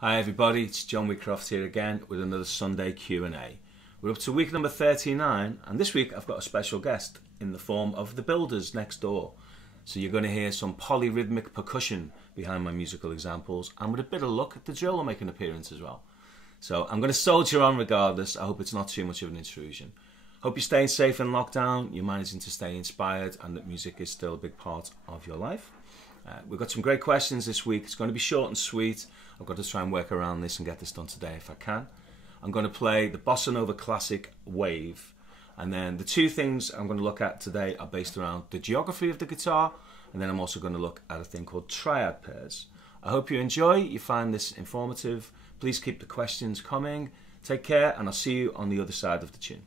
Hi everybody, it's John Wheatcroft here again with another Sunday Q&A. We're up to week number 39 and this week I've got a special guest in the form of the Builders next door. So you're going to hear some polyrhythmic percussion behind my musical examples, and with a bit of luck the drill will make an appearance as well. So I'm going to soldier on regardless. I hope it's not too much of an intrusion. Hope you're staying safe in lockdown, you're managing to stay inspired, and that music is still a big part of your life. We've got some great questions this week. It's going to be short and sweet. I've got to try and work around this and get this done today if I can. I'm going to play the Bossa Nova classic Wave, and then the two things I'm going to look at today are based around the geography of the guitar, and then I'm also going to look at a thing called Triad Pairs. I hope you enjoy, you find this informative. Please keep the questions coming. Take care, and I'll see you on the other side of the tune.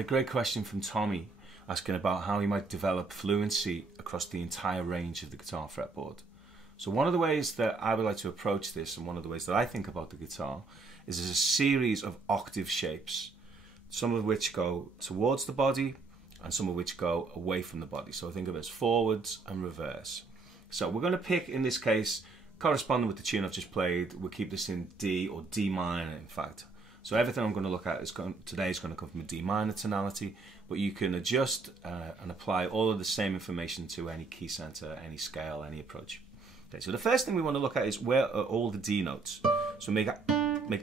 a great question from Tommy asking about how he might develop fluency across the entire range of the guitar fretboard. So one of the ways that I would like to approach this, and one of the ways that I think about the guitar, is there's a series of octave shapes, some of which go towards the body and some of which go away from the body. So I think of it as forwards and reverse. So we're going to pick, in this case, corresponding with the tune I've just played, we'll keep this in D or D minor, in fact. So everything I'm going to look at today is going to come from a D minor tonality, but you can adjust and apply all of the same information to any key center, any scale, any approach. Okay, so the first thing we want to look at is where are all the D notes. So make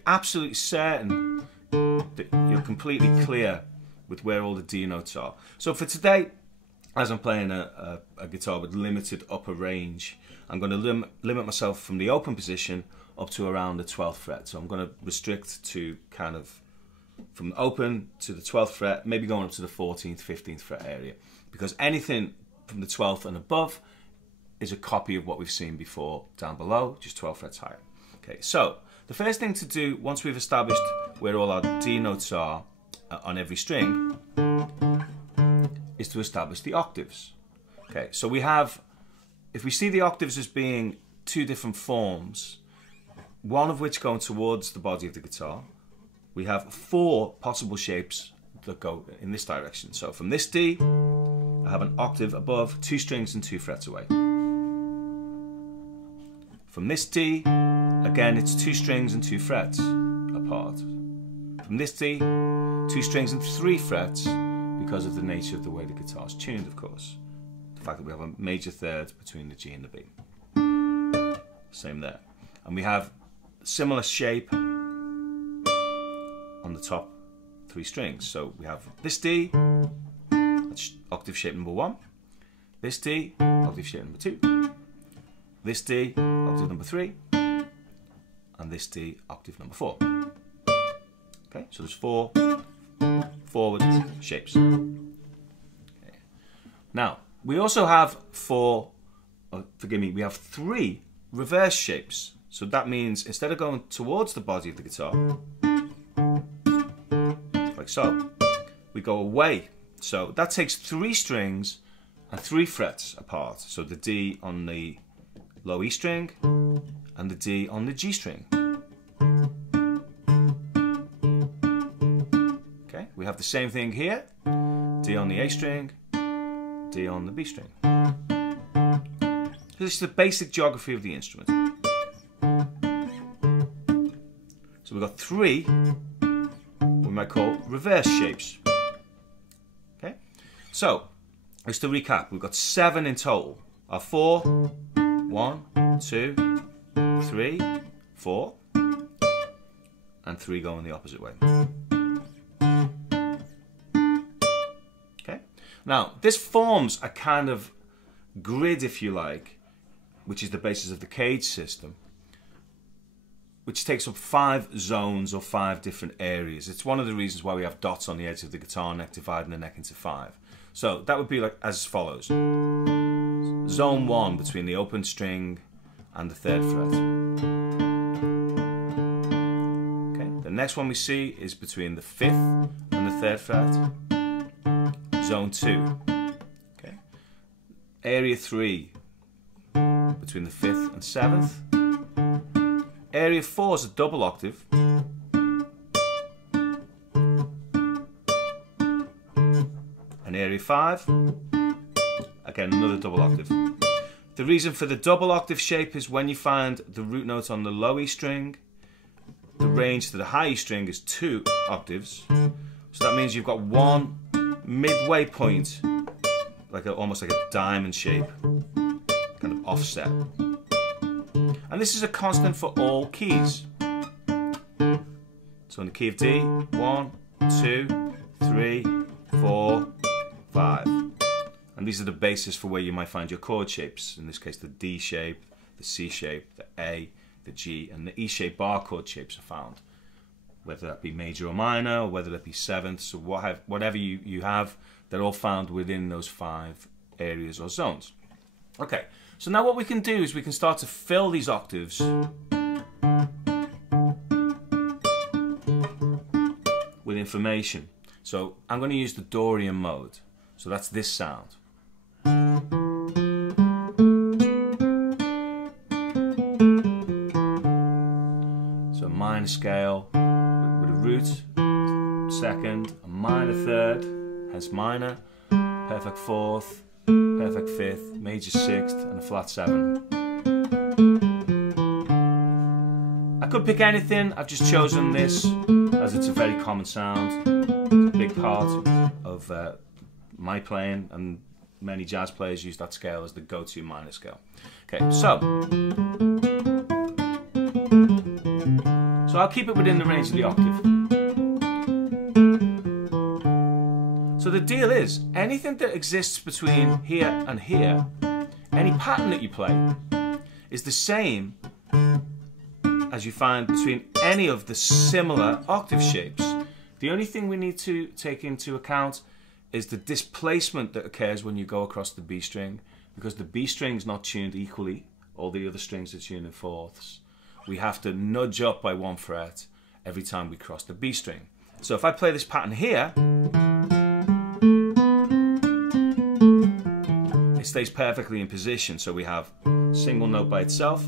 absolutely certain that you're completely clear with where all the D notes are. So for today, as I'm playing a guitar with limited upper range, I'm going to limit myself from the open position up to around the 12th fret. So I'm going to restrict to kind of from open to the 12th fret, maybe going up to the 14th, 15th fret area, because anything from the 12th and above is a copy of what we've seen before down below, just 12 frets higher. Okay, so the first thing to do once we've established where all our D notes are on every string is to establish the octaves. Okay, so we have, if we see the octaves as being two different forms, one of which going towards the body of the guitar, we have four possible shapes that go in this direction. So from this D, I have an octave above, 2 strings and 2 frets away. From this D, again it's 2 strings and 2 frets apart. From this D, 2 strings and 3 frets because of the nature of the way the guitar is tuned, of course. The fact that we have a major third between the G and the B. Same there. And we have similar shape on the top 3 strings. So we have this D, that's octave shape number 1. This D, octave shape number 2. This D, octave number 3. And this D, octave number 4. Okay, so there's 4 forward shapes. Okay. Now, we also have we have 3 reverse shapes. So that means instead of going towards the body of the guitar, like so, we go away. So that takes 3 strings and 3 frets apart. So the D on the low E string and the D on the G string. Okay, we have the same thing here. D on the A string, D on the B string. So this is the basic geography of the instrument. So we've got 3 we might call reverse shapes. Okay, so just to recap, we've got 7 in total. Our 4, 1, 2, 3, 4, and 3 going the opposite way. Okay, now this forms a kind of grid, if you like, which is the basis of the cage system, which takes up 5 zones or 5 different areas. It's one of the reasons why we have dots on the edge of the guitar neck dividing the neck into 5. So that would be like as follows. Zone 1 between the open string and the 3rd fret. Okay. The next one we see is between the 5th and the 3rd fret. Zone 2. Okay. Area 3 between the 5th and 7th. Area 4 is a double octave. And area 5, again another double octave. The reason for the double octave shape is when you find the root note on the low E string, the range to the high E string is 2 octaves. So that means you've got one midway point, like almost like a diamond shape, kind of offset. And this is a constant for all keys. So in the key of D, 1, 2, 3, 4, 5. And these are the basis for where you might find your chord shapes. In this case, the D shape, the C shape, the A, the G, and the E shape bar chord shapes are found. Whether that be major or minor, or whether that be sevenths, or whatever you have, they're all found within those 5 areas or zones. Okay. So now what we can do is we can start to fill these octaves with information. So I'm going to use the Dorian mode. So that's this sound. So minor scale with a root, second, a minor third, hence minor, perfect fourth, perfect fifth, major sixth, and a flat seven. I could pick anything, I've just chosen this as it's a very common sound. It's a big part of my playing, and many jazz players use that scale as the go-to minor scale. Okay, so I'll keep it within the range of the octave. So the deal is, anything that exists between here and here, any pattern that you play, is the same as you find between any of the similar octave shapes. The only thing we need to take into account is the displacement that occurs when you go across the B string, because the B string is not tuned equally, all the other strings are tuned in fourths. We have to nudge up by 1 fret every time we cross the B string. So if I play this pattern here, it stays perfectly in position. So we have single note by itself,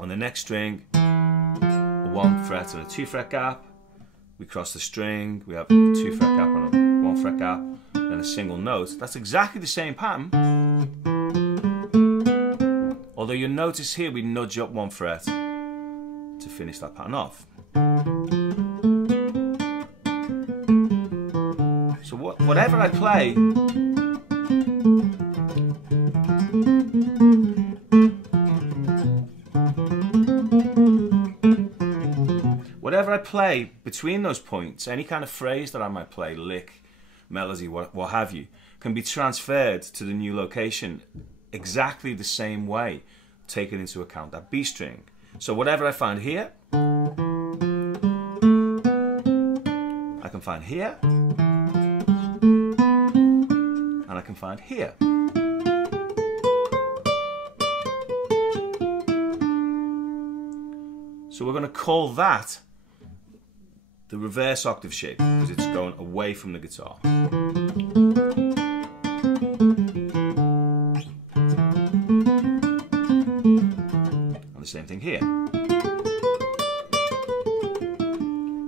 on the next string, a 1 fret and a 2 fret gap. We cross the string, we have a 2 fret gap and a 1 fret gap, then a single note. That's exactly the same pattern. Although you'll notice here we nudge up 1 fret to finish that pattern off. So whatever I play, whatever I play between those points, any kind of phrase that I might play, lick, melody, what have you, can be transferred to the new location exactly the same way, taking into account that B string. So whatever I find here, I can find here, and I can find here. So we're going to call that the reverse octave shape, because it's going away from the guitar. And the same thing here.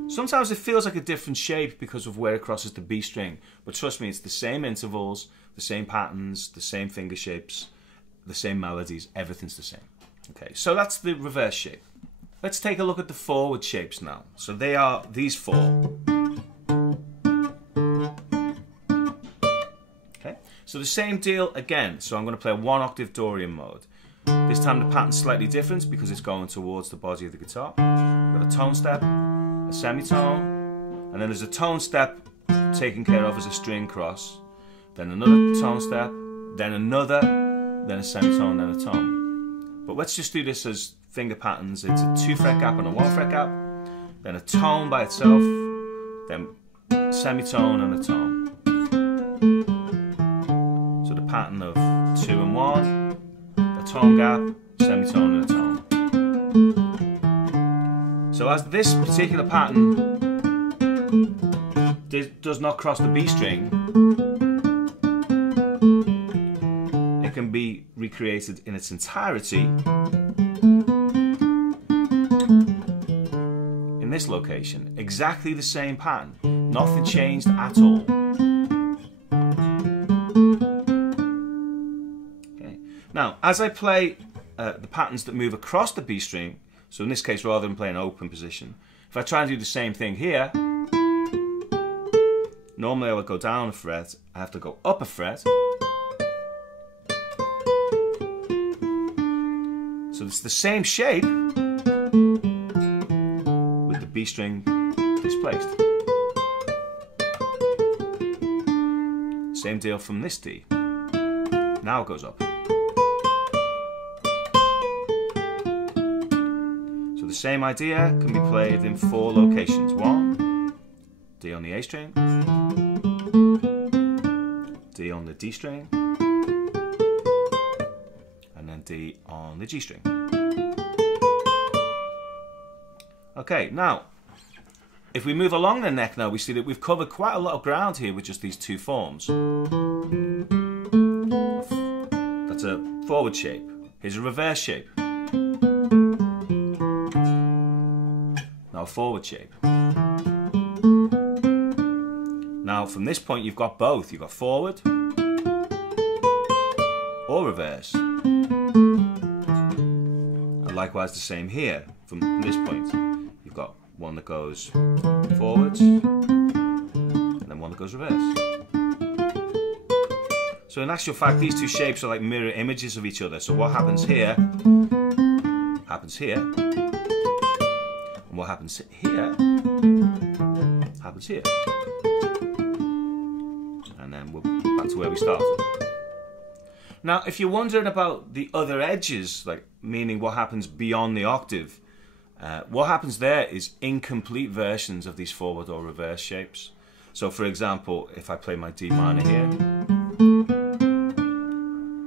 Sometimes it feels like a different shape because of where it crosses the B string, but trust me, it's the same intervals, the same patterns, the same finger shapes, the same melodies, everything's the same. Okay, so that's the reverse shape. Let's take a look at the forward shapes now. So they are these four. Okay, so the same deal again. So I'm going to play a 1 octave Dorian mode. This time the pattern's slightly different because it's going towards the body of the guitar. We've got a tone step, a semitone, and then there's a tone step taken care of as a string cross, then another tone step, then another, then a semitone, then a tone. But let's just do this as finger patterns. It's a 2 fret gap and a 1 fret gap, then a tone by itself, then semitone and a tone. So the pattern of 2 and 1, a tone gap, semitone and a tone. So as this particular pattern does not cross the B string, it can be recreated in its entirety in this location. Exactly the same pattern. Nothing changed at all. Okay. Now, as I play the patterns that move across the B string, so in this case, rather than playing open position, if I try and do the same thing here, normally I would go down a fret, I have to go up a fret. So it's the same shape with the B string displaced. Same deal from this D. Now it goes up. So the same idea can be played in 4 locations. 1, D on the A string, D on the D string, and then D on the G string. Okay, now, if we move along the neck now, we see that we've covered quite a lot of ground here with just these two forms. That's a forward shape. Here's a reverse shape. Now a forward shape. Now from this point you've got both. You've got forward or reverse. And likewise the same here. From this point you've got one that goes forwards and then one that goes reverse. So in actual fact these two shapes are like mirror images of each other. So what happens here happens here, and what happens here happens here. And then we're back to where we started. Now if you're wondering about the other edges, like meaning what happens beyond the octave, what happens there is incomplete versions of these forward or reverse shapes. So for example, if I play my D minor here,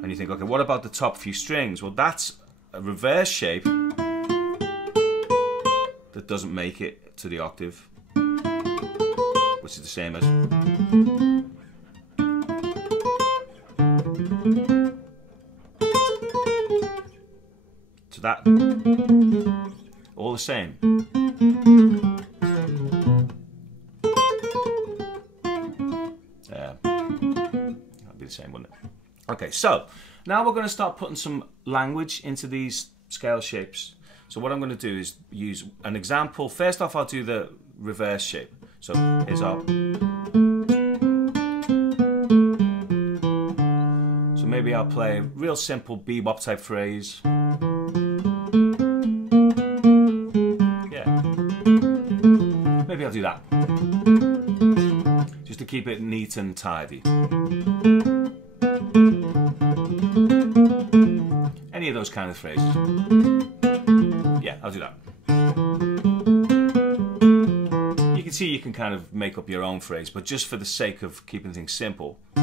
and you think, okay, what about the top few strings? Well, that's a reverse shape that doesn't make it to the octave, which is the same as. So that, all the same. That'd be the same, wouldn't it? Okay, so now we're going to start putting some language into these scale shapes. So what I'm going to do is use an example. First off, I'll do the reverse shape. So here's our. So maybe I'll play a real simple bebop type phrase. Yeah. Maybe I'll do that. Just to keep it neat and tidy. Any of those kind of phrases. Yeah, I'll do that. You can see you can kind of make up your own phrase, but just for the sake of keeping things simple. So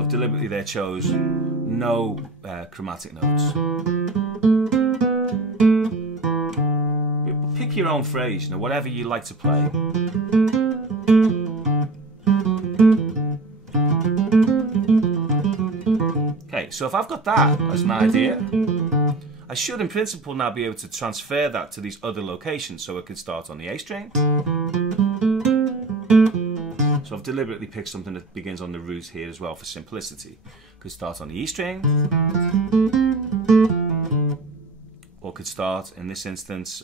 I've deliberately there chose no chromatic notes. Pick your own phrase, you know, whatever you like to play. So if I've got that as an idea, I should in principle now be able to transfer that to these other locations. So it could start on the A string. So I've deliberately picked something that begins on the root here as well for simplicity. Could start on the E string, or could start, in this instance,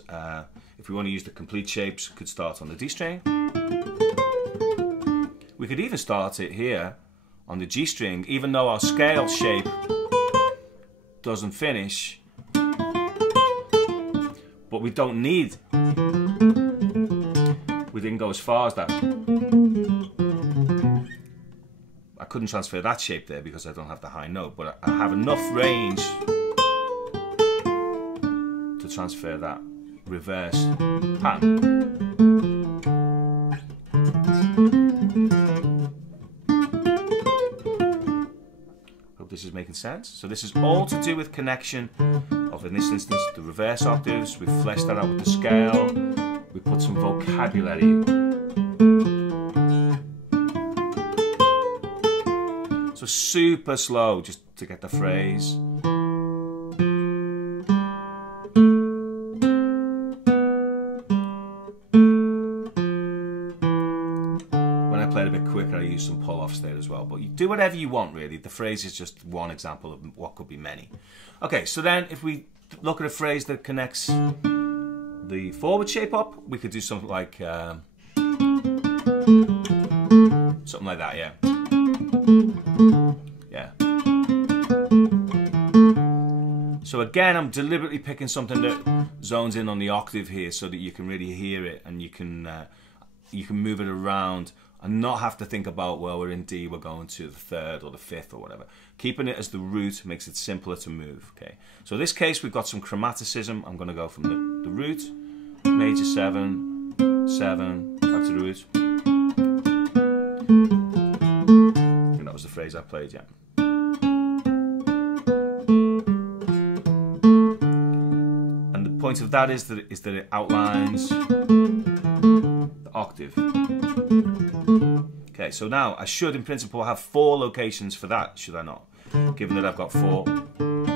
if we want to use the complete shapes, could start on the D string. We could even start it here on the G string, even though our scale shape doesn't finish, but we don't need, we didn't go as far as that. I couldn't transfer that shape there because I don't have the high note, but I have enough range to transfer that reverse pattern. This is making sense. So this is all to do with connection of, in this instance, the reverse octaves. We've fleshed that out with the scale. We put some vocabulary. So super slow just to get the phrase. Some pull-offs there as well, but you do whatever you want really. The phrase is just one example of what could be many. Okay, so then if we look at a phrase that connects the forward shape up, we could do something like that, yeah. So again, I'm deliberately picking something that zones in on the octave here so that you can really hear it, and you can move it around and not have to think about, well, we're in D, we're going to the third or the fifth or whatever. Keeping it as the root makes it simpler to move. Okay. So in this case, we've got some chromaticism. I'm going to go from the root, major 7, 7, back to the root. I think that was the phrase I played, yeah. point of that is that it outlines the octave. Okay, so now I should in principle have 4 locations for that, should I not? Given that I've got 4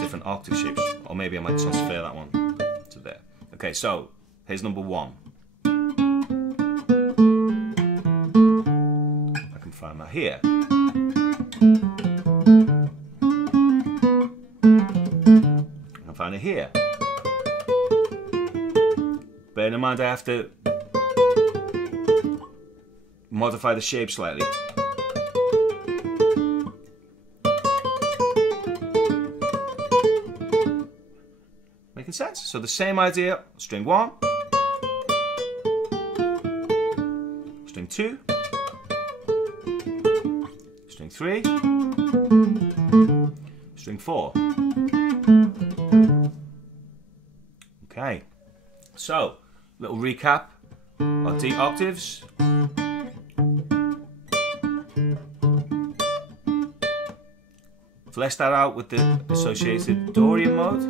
different octave shapes. Or maybe I might transfer that one to there. Okay, so here's number 1. I can find that here. I can find it here. Bear in mind I have to modify the shape slightly. Making sense? So the same idea, string 1, string 2, string 3, string 4. Okay, so little recap, our D octaves. Flesh that out with the associated Dorian mode.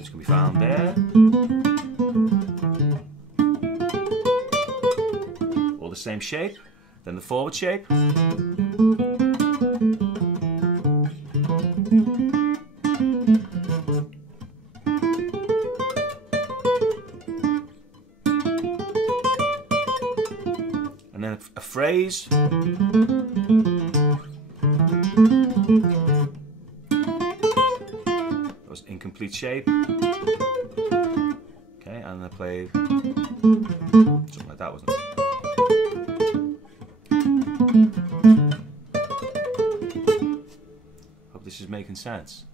It's going to be found there. All the same shape. Then the forward shape. And then a phrase. That was incomplete shape. Okay, and I played something like that, wasn't it? Hope this is making sense.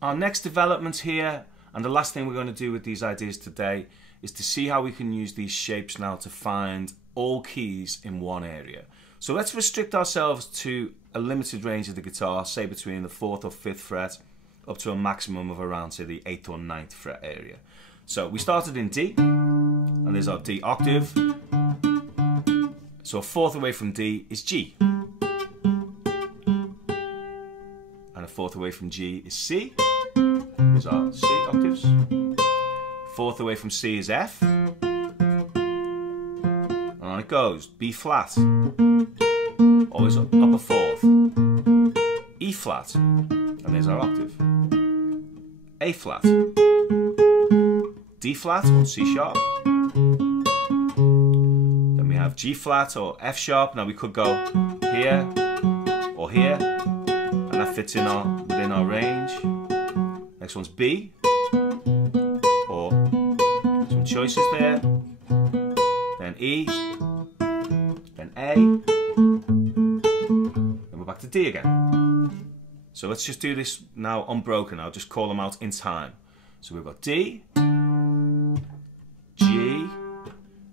Our next development here, and the last thing we're going to do with these ideas today, is to see how we can use these shapes now to find all keys in one area. So let's restrict ourselves to a limited range of the guitar, say between the 4th or 5th fret, up to a maximum of around, say, the 8th or 9th fret area. So we started in D, and there's our D octave. So a 4th away from D is G. And a 4th away from G is C. There's our C octaves. 4th away from C is F. And on it goes. B flat. Always upper 4th. E flat. And there's our octave. A flat. D flat or C sharp. Then we have G flat or F sharp. Now we could go here or here, and that fits in within our range. Next one's B, or some choices there. Then E, then A, then we're back to D again. So let's just do this now unbroken. I'll just call them out in time. So we've got D, G,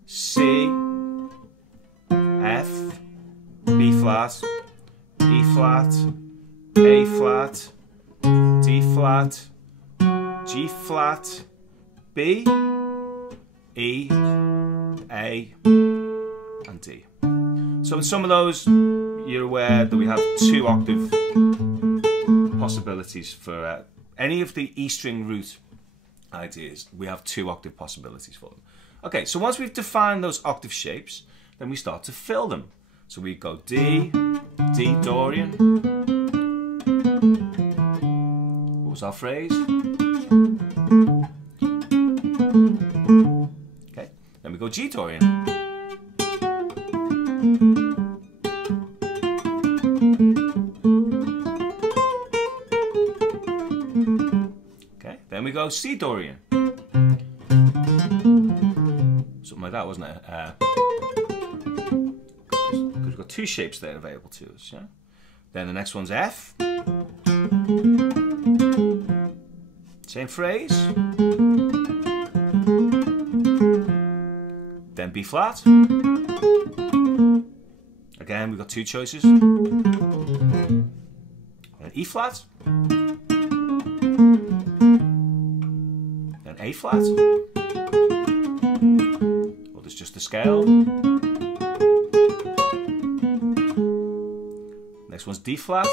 C, F, B flat, E flat, A flat, D flat, G flat, B, E, A, and D. So in some of those, you're aware that we have 2 octave possibilities for any of the E string root ideas. We have 2 octave possibilities for them. Okay, so once we've defined those octave shapes, then we start to fill them. So we go D, D Dorian. What was our phrase? Okay, then we go G Dorian. Okay, then we go C Dorian. Something like that, wasn't it? Because we've got 2 shapes there available to us. Yeah. Then the next one's F. Same phrase. Then B flat. Again, we've got 2 choices. Then E flat. Then A flat. Or there's just a scale. Next one's D flat.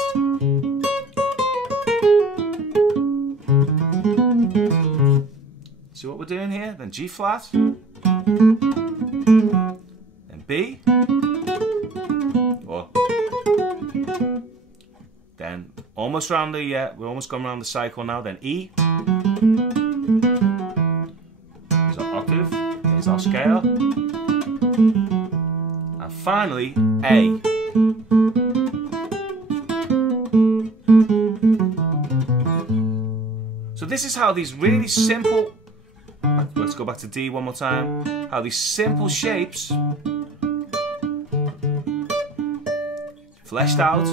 what we're doing here. Then G flat, then B, or then almost round the, we're almost going around the cycle now, then E. There's our octave, there's our scale. And finally, A. So this is how these really simple, let's go back to D one more time, how these simple shapes, fleshed out,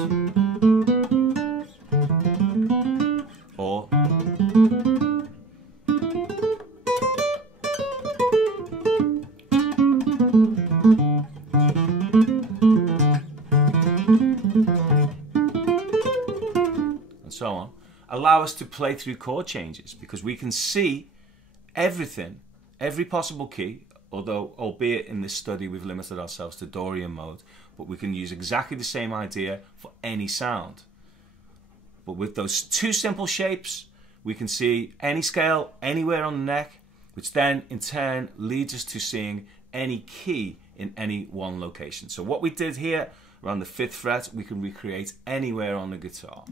or and so on, allow us to play through chord changes, because we can see everything, every possible key, although albeit in this study we've limited ourselves to Dorian mode, but we can use exactly the same idea for any sound. But with those two simple shapes, we can see any scale anywhere on the neck, which then in turn leads us to seeing any key in any one location. So what we did here around the 5th fret, we can recreate anywhere on the guitar.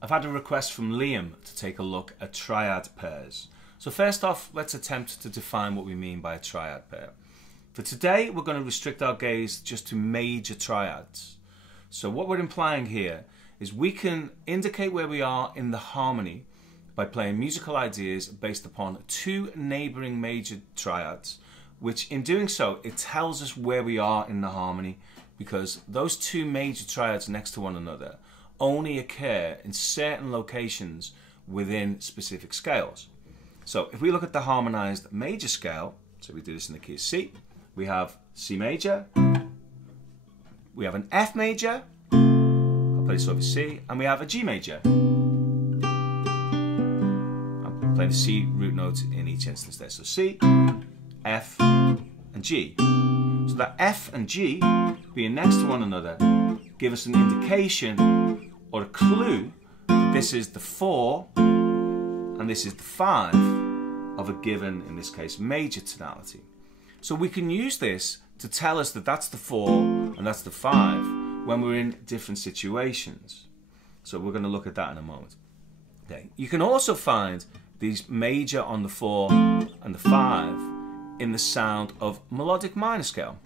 I've had a request from Liam to take a look at triad pairs. So first off, let's attempt to define what we mean by a triad pair. For today, we're going to restrict our gaze just to major triads. So what we're implying here is we can indicate where we are in the harmony by playing musical ideas based upon two neighbouring major triads, which in doing so, it tells us where we are in the harmony, because those two major triads next to one another only occur in certain locations within specific scales. So if we look at the harmonized major scale, so we do this in the key of C, we have C major, we have an F major, I'll play this over C, and we have a G major. I'll play the C root note in each instance there. So C, F, and G. So that F and G being next to one another give us an indication or a clue that this is the 4 and this is the 5 of a given, in this case, major tonality. So we can use this to tell us that that's the 4 and that's the 5 when we're in different situations. So we're going to look at that in a moment. Okay. You can also find these major on the 4 and the 5 in the sound of melodic minor scale,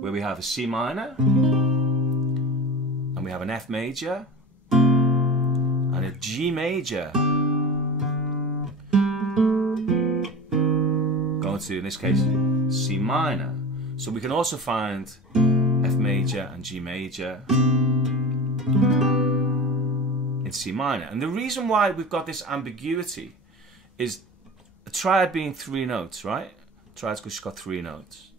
where we have a C minor, and we have an F major, and a G major, going to, in this case, C minor. So we can also find F major and G major in C minor. And the reason why we've got this ambiguity is a triad being 3 notes, right? Triad's got 3 notes.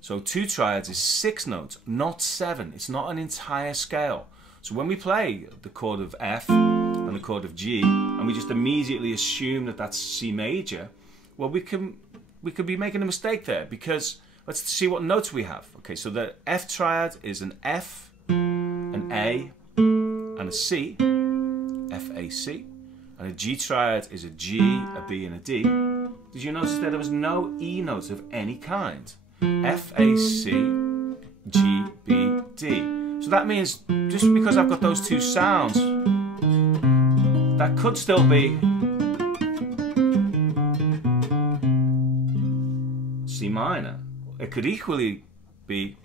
So 2 triads is 6 notes, not 7. It's not an entire scale. So when we play the chord of F and the chord of G, and we just immediately assume that that's C major, well, we could be making a mistake there, because let's see what notes we have. Okay, so the F triad is an F, an A, and a C, F, A, C. And a G triad is a G, a B, and a D. Did you notice that there was no E notes of any kind? F, A, C, G, B, D. So that means just because I've got those 2 sounds, that could still be C minor. It could equally be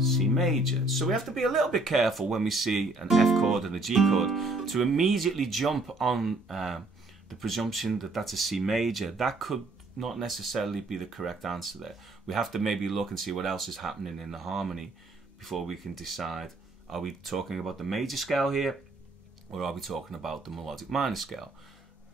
C major. So we have to be a little bit careful when we see an F chord and a G chord to immediately jump on the presumption that that's a C major. That could not necessarily be the correct answer there. We have to maybe look and see what else is happening in the harmony before we can decide, are we talking about the major scale here, or are we talking about the melodic minor scale?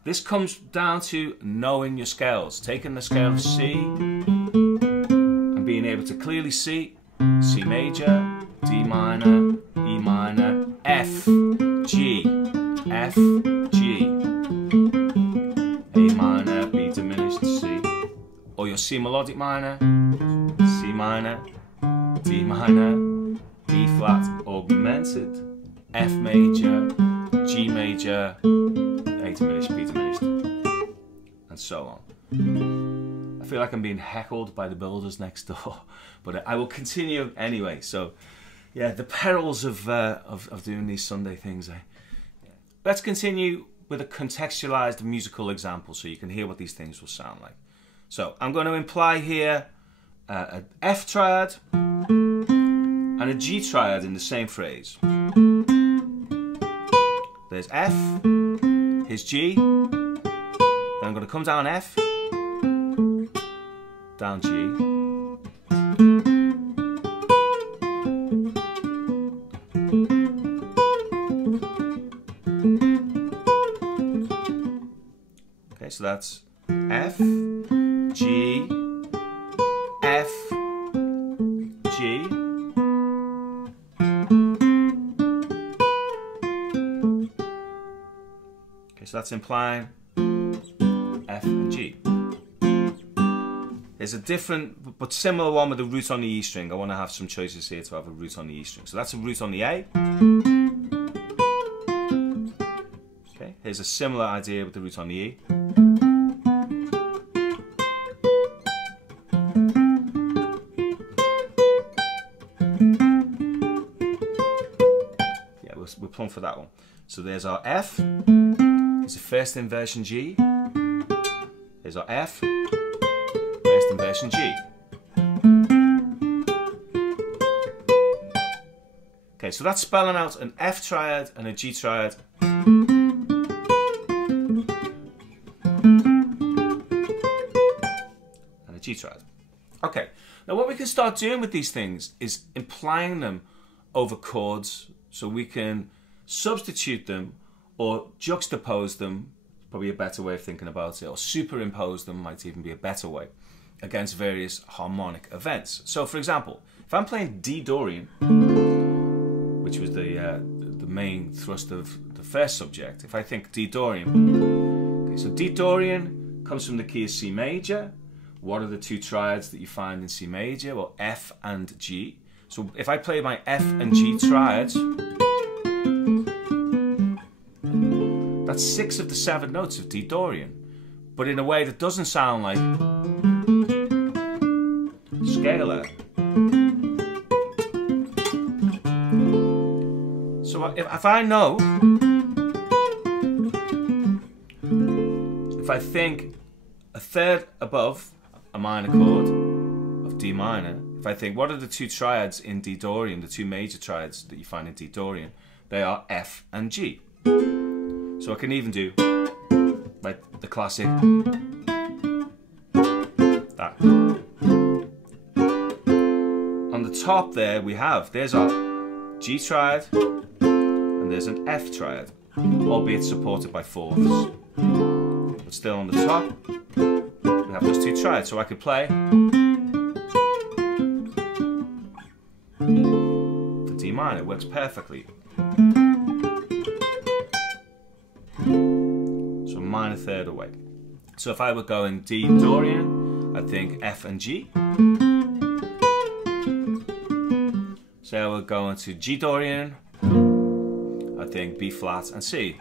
This comes down to knowing your scales, taking the scale of C and being able to clearly see C major, D minor, E minor, F, G, F, G, A minor, B diminished, C, or your C melodic minor, C minor, D minor, E flat augmented, F major, G major, A diminished, B diminished, and so on. I feel like I'm being heckled by the builders next door, but I will continue anyway. So, yeah, the perils of doing these Sunday things. Let's continue with a contextualized musical example so you can hear what these things will sound like. So I'm going to imply here an F triad and a G triad in the same phrase. There's F, here's G, then I'm going to come down F, down G, okay, so that's F, G, F, G. Okay, so that's implying F and G. There's a different but similar one with a root on the E string. I want to have some choices here to have a root on the E string. So that's a root on the A. Okay, here's a similar idea with the root on the E. We're plumb for that one. So there's our F. It's the first inversion G. There's our F. First inversion G. Okay, so that's spelling out an F triad and a G triad. And a G triad. Okay, now what we can start doing with these things is implying them over chords, so we can substitute them or juxtapose them, probably a better way of thinking about it, or superimpose them might even be a better way, against various harmonic events. So for example, if I'm playing D Dorian, which was the main thrust of the first subject, if I think D Dorian, okay, so D Dorian comes from the key of C major. What are the two triads that you find in C major? Well, F and G. So if I play my F and G triads, that's 6 of the 7 notes of D Dorian, but in a way that doesn't sound like scalar. So if I know, if I think a third above a minor chord of D minor, if I think what are the two triads in D Dorian, the two major triads that you find in D Dorian, they are F and G. So I can even do like the classic that. On the top there there's our G triad and there's an F triad, albeit supported by fourths. But still on the top we have those two triads, so I could play for D minor, it works perfectly. So minor third away. So if I were going D Dorian, I'd think F and G. So I would go into G Dorian, I think B flat and C.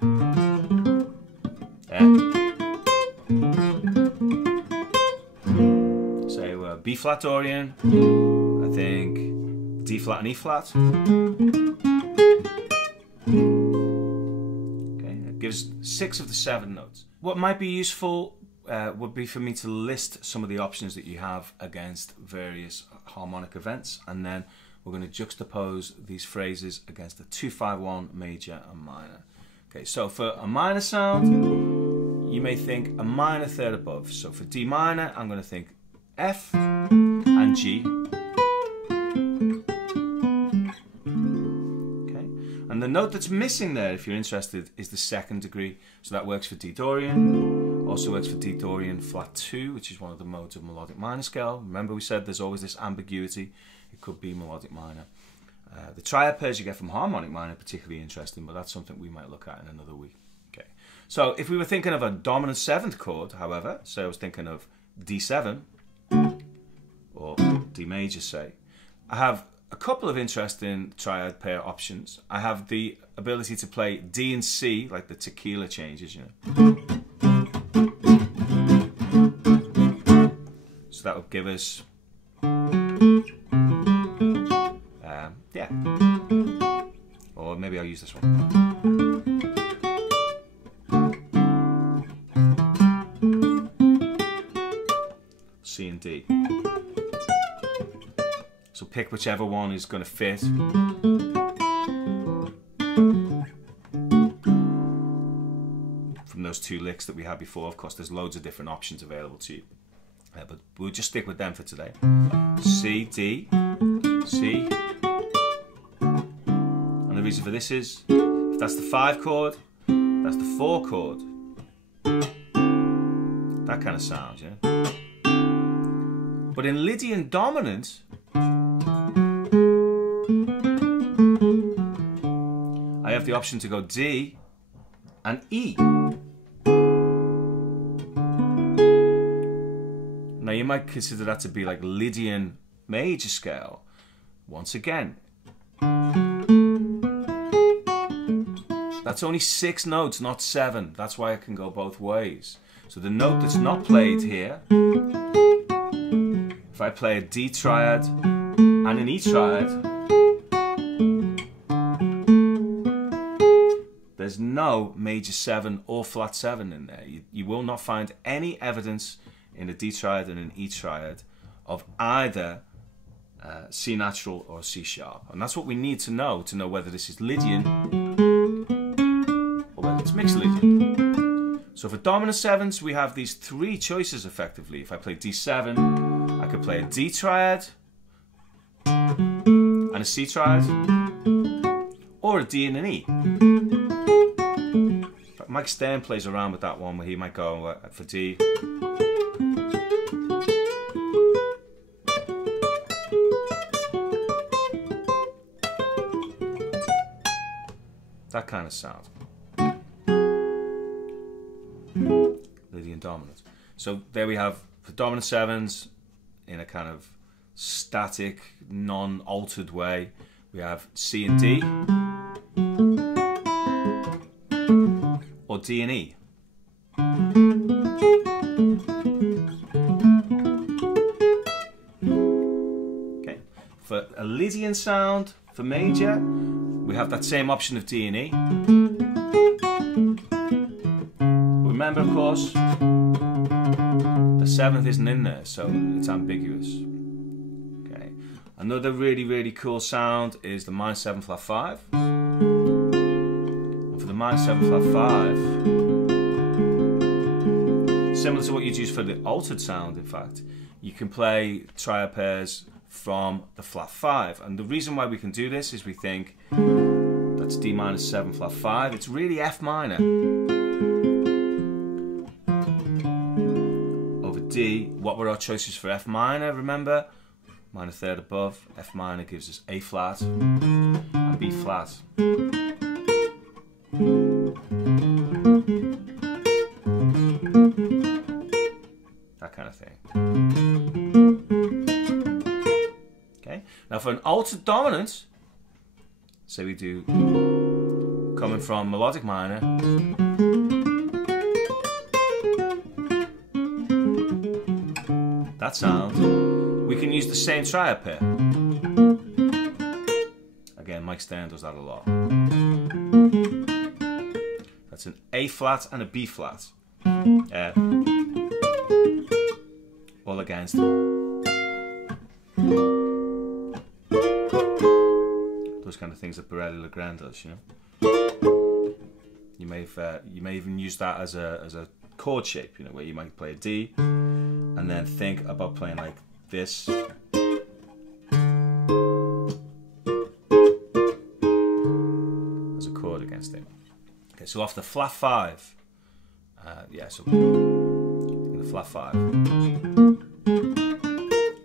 So B flat Dorian, I think D flat and E flat. Okay, it gives 6 of the 7 notes. What might be useful would be for me to list some of the options that you have against various harmonic events, and then we're going to juxtapose these phrases against a 2-5-1 major and minor. Okay, so for a minor sound, you may think a minor third above. So for D minor, I'm going to think F and G. Okay, and the note that's missing there, if you're interested, is the 2nd degree. So that works for D Dorian. Also works for D Dorian flat 2, which is one of the modes of melodic minor scale. Remember we said there's always this ambiguity. It could be melodic minor. The triad pairs you get from harmonic minor are particularly interesting, but that's something we might look at in another week. Okay. So if we were thinking of a dominant 7th chord, however, so I was thinking of D7 or D major, say, I have a couple of interesting triad pair options. I have the ability to play D and C, like the tequila changes, you know. So that would give us, yeah. Or maybe I'll use this one. C and D. So pick whichever one is going to fit. From those two licks that we had before. Of course, there's loads of different options available to you. But we'll just stick with them for today. C, D, C. And the reason for this is, if that's the 5 chord, that's the 4 chord. That kind of sound, yeah? But in Lydian dominant, I have the option to go D and E. Now you might consider that to be like Lydian major scale. Once again, that's only 6 notes, not 7. That's why it can go both ways. So the note that's not played here, if I play a D triad and an E triad, there's no major 7 or flat 7 in there. You will not find any evidence in a D triad and an E triad of either C natural or C sharp. And that's what we need to know whether this is Lydian or whether it's mixed Lydian. So for dominant 7s, we have these 3 choices effectively. If I play D7, I could play a D triad and a C triad, or a D and an E. Mike Stern plays around with that one where he might go for D. That kind of sound. Lydian dominant. So there we have the dominant 7s in a kind of static, non-altered way. We have C and D, or D and E. Okay. For a Lydian sound, for major, we have that same option of D and E. Remember, of course, the 7th isn't in there, so it's ambiguous. Okay. Another really, really cool sound is the minor 7 flat 5. And for the minor 7 flat 5, similar to what you'd use for the altered sound, in fact, you can play triad pairs from the flat 5. And the reason why we can do this is we think that's D minor 7 flat 5. It's really F minor over D. What were our choices for F minor? Remember, minor 3rd above. F minor gives us A flat and B flat. That kind of thing. Okay. Now for an altered dominant, say we do coming from melodic minor, that sound, we can use the same triad pair. Again, Mike Stern does that a lot. That's an A flat and a B flat. All against those kind of things that Borelli Legrand does, you know. You may even use that as a chord shape, you know, where you might play a D and then think about playing like this. As a chord against it. Okay, so off the flat 5, yeah, so the flat 5,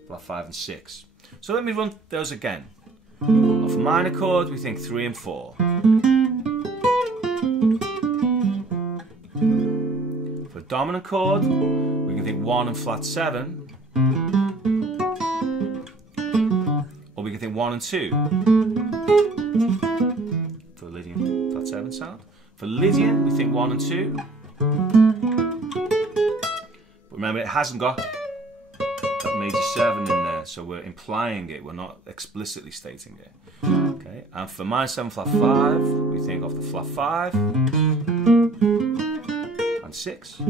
flat 5 and 6. So let me run those again. Off a minor chord, we think 3 and 4. For a dominant chord, we can think 1 and flat 7. Or we can think 1 and 2. For Lydian flat 7 sound. For Lydian, we think 1 and 2. But remember, it hasn't got that major 7 in there, so we're implying it, we're not explicitly stating it. Okay, and for minor 7 flat 5, we think of the flat 5 and 6.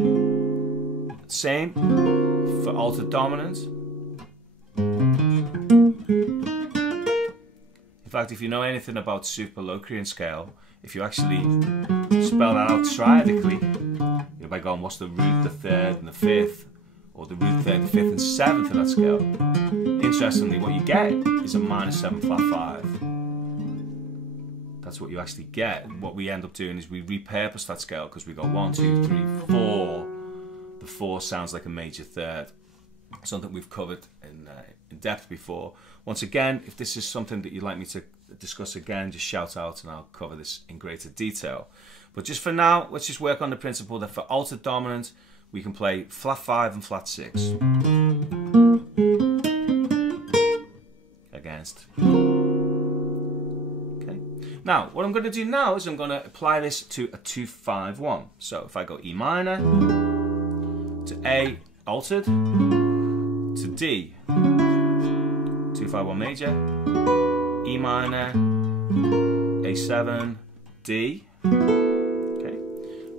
Same for altered dominant. In fact, if you know anything about super Locrian scale, if you actually spell that out triadically, by going what's the root, the 3rd, and the 5th, or the root, 3rd, 5th, and 7th of that scale, interestingly, what you get is a minor 7 flat 5. That's what you actually get. What we end up doing is we repurpose that scale because we go 1, 2, 3, 4. The 4 sounds like a major 3rd, something we've covered in depth before. Once again, if this is something that you'd like me to discuss again, just shout out and I'll cover this in greater detail. But just for now, let's just work on the principle that for altered dominant, we can play flat 5 and flat 6 against. Okay. Now, what I'm going to do now is I'm going to apply this to a 2-5-1. So if I go E minor to A altered to D, 2-5-1 major, E minor, A7, D. Okay.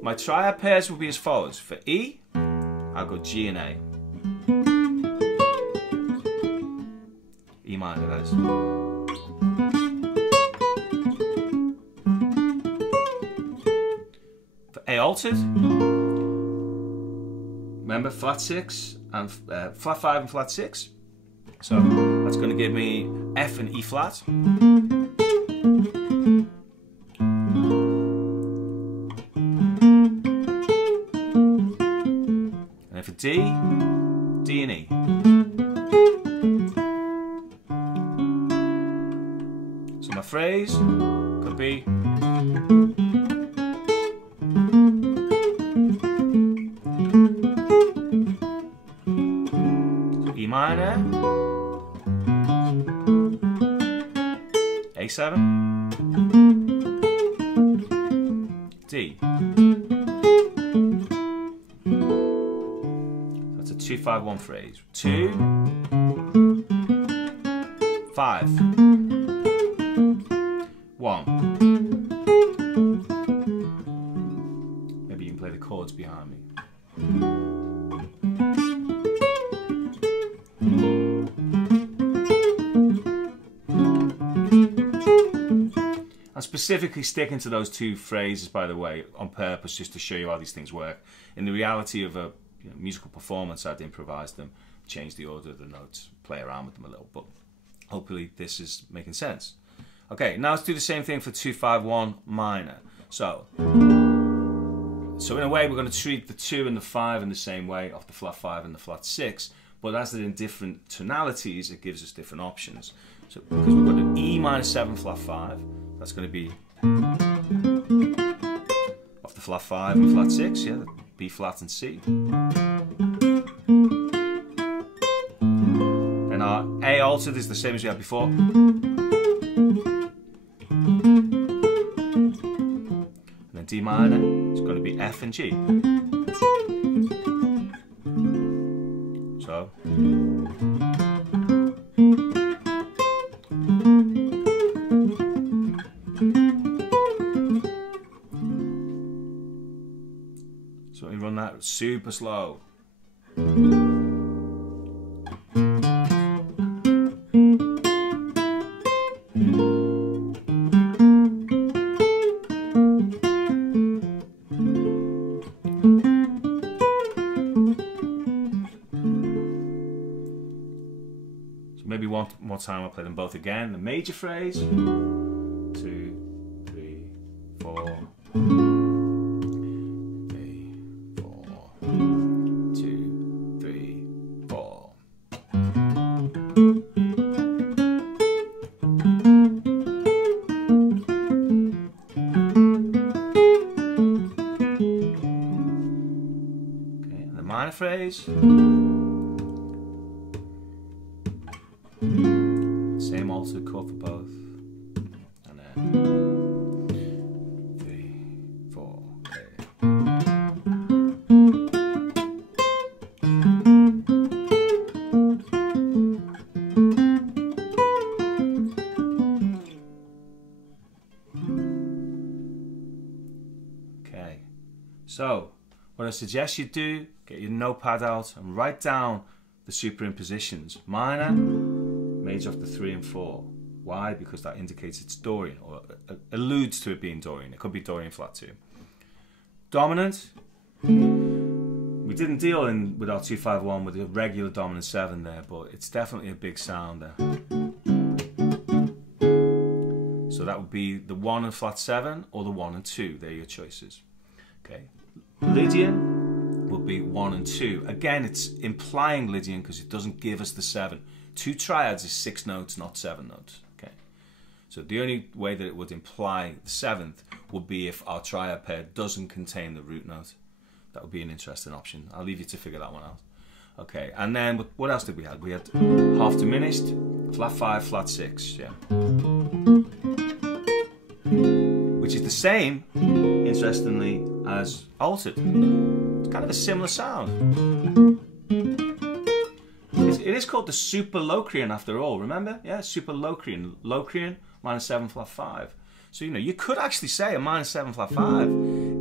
My triad pairs will be as follows. For E, I'll go G and A. E minor, that is. For A altered, remember flat 6 and flat 5 and flat 6. So that's going to give me F and E flat. And then for D, D and E. So my phrase could be E minor, A7, D. That's a 2-5-1 phrase. 2, 5, 1. Maybe you can play the chords behind me. I'm specifically sticking to those two phrases, by the way, on purpose, just to show you how these things work. In the reality of a musical performance, I'd improvise them, change the order of the notes, play around with them a little, but hopefully this is making sense. Okay, now let's do the same thing for 2-5-1 minor. So in a way, we're going to treat the 2 and the 5 in the same way, off the flat 5 and the flat 6, but as they're in different tonalities, it gives us different options. So because we've got an E minor 7 flat 5, that's going to be off the flat 5 and flat 6, yeah, B flat and C. Then our A altered is the same as we had before. And then D minor is going to be F and G. So let me run that super slow. So maybe one more time I'll play them both again. The major phrase, 2, 3, 4. Phrase, same altered chord for both, and then 3, 4, okay. So what I suggest you do, get your notepad out and write down the superimpositions. Minor, major off the 3 and 4. Why? Because that indicates it's Dorian, or alludes to it being Dorian. It could be Dorian flat 2. Dominant, we didn't deal with our 251 with a regular dominant 7 there, but it's definitely a big sound there. So that would be the 1 and flat 7, or the 1 and 2. They're your choices. Okay. Lydian will be 1 and 2. Again, it's implying Lydian because it doesn't give us the 7. 2 triads is 6 notes, not 7 notes. Okay. So the only way that it would imply the 7th would be if our triad pair doesn't contain the root note. That would be an interesting option. I'll leave you to figure that one out. Okay, and then what else did we have? We had half diminished, flat 5, flat 6, yeah. Which is the same, interestingly, as altered. It's kind of a similar sound. It is called the super Locrian after all, remember? Yeah, super Locrian. Locrian, minor 7, flat 5. So, you know, you could actually say a minor 7, flat 5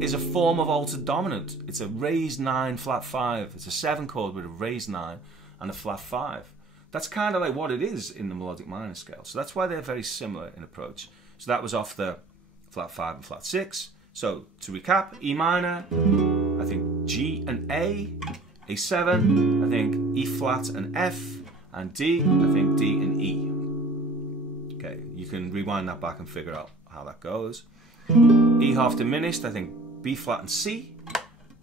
is a form of altered dominant. It's a raised 9, flat 5. It's a 7 chord with a raised 9 and a flat 5. That's kind of like what it is in the melodic minor scale. So that's why they're very similar in approach. So that was off the flat 5 and flat 6. So to recap, E minor, I think G and A, A7, I think E flat and F, and D, I think D and E. Okay, you can rewind that back and figure out how that goes. E half diminished, I think B flat and C.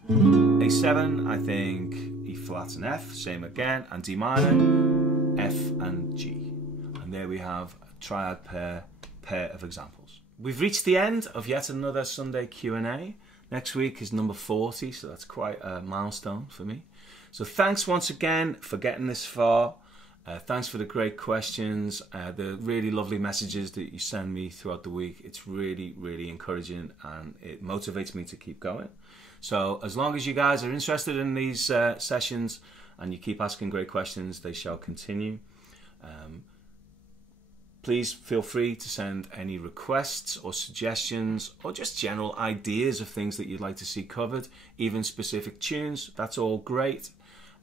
A7, I think E flat and F, same again, and D minor, F and G. And there we have a triad pair of examples. We've reached the end of yet another Sunday Q&A. Next week is number 40, so that's quite a milestone for me. So thanks once again for getting this far. Thanks for the great questions, the really lovely messages that you send me throughout the week. It's really, really encouraging and it motivates me to keep going. So as long as you guys are interested in these sessions and you keep asking great questions, they shall continue. Please feel free to send any requests or suggestions or just general ideas of things that you'd like to see covered, even specific tunes. That's all great.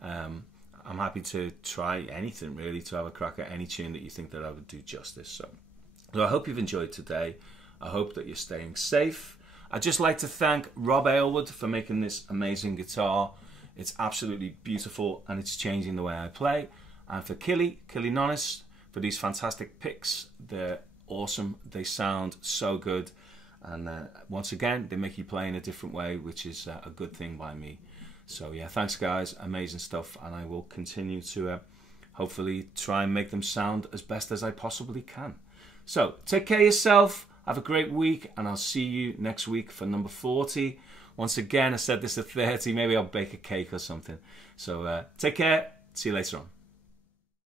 I'm happy to try anything really, to have a crack at any tune that you think that I would do justice. So I hope you've enjoyed today. I hope that you're staying safe. I'd just like to thank Rob Aylward for making this amazing guitar. It's absolutely beautiful and it's changing the way I play. And for Killy Nonis, for these fantastic picks. They're awesome. They sound so good. And once again, they make you play in a different way, which is a good thing by me. So yeah, thanks guys, amazing stuff, and I will continue to hopefully try and make them sound as best as I possibly can. So take care of yourself, have a great week, and I'll see you next week for number 40. Once again, I said this at 30, maybe I'll bake a cake or something. So take care, see you later on.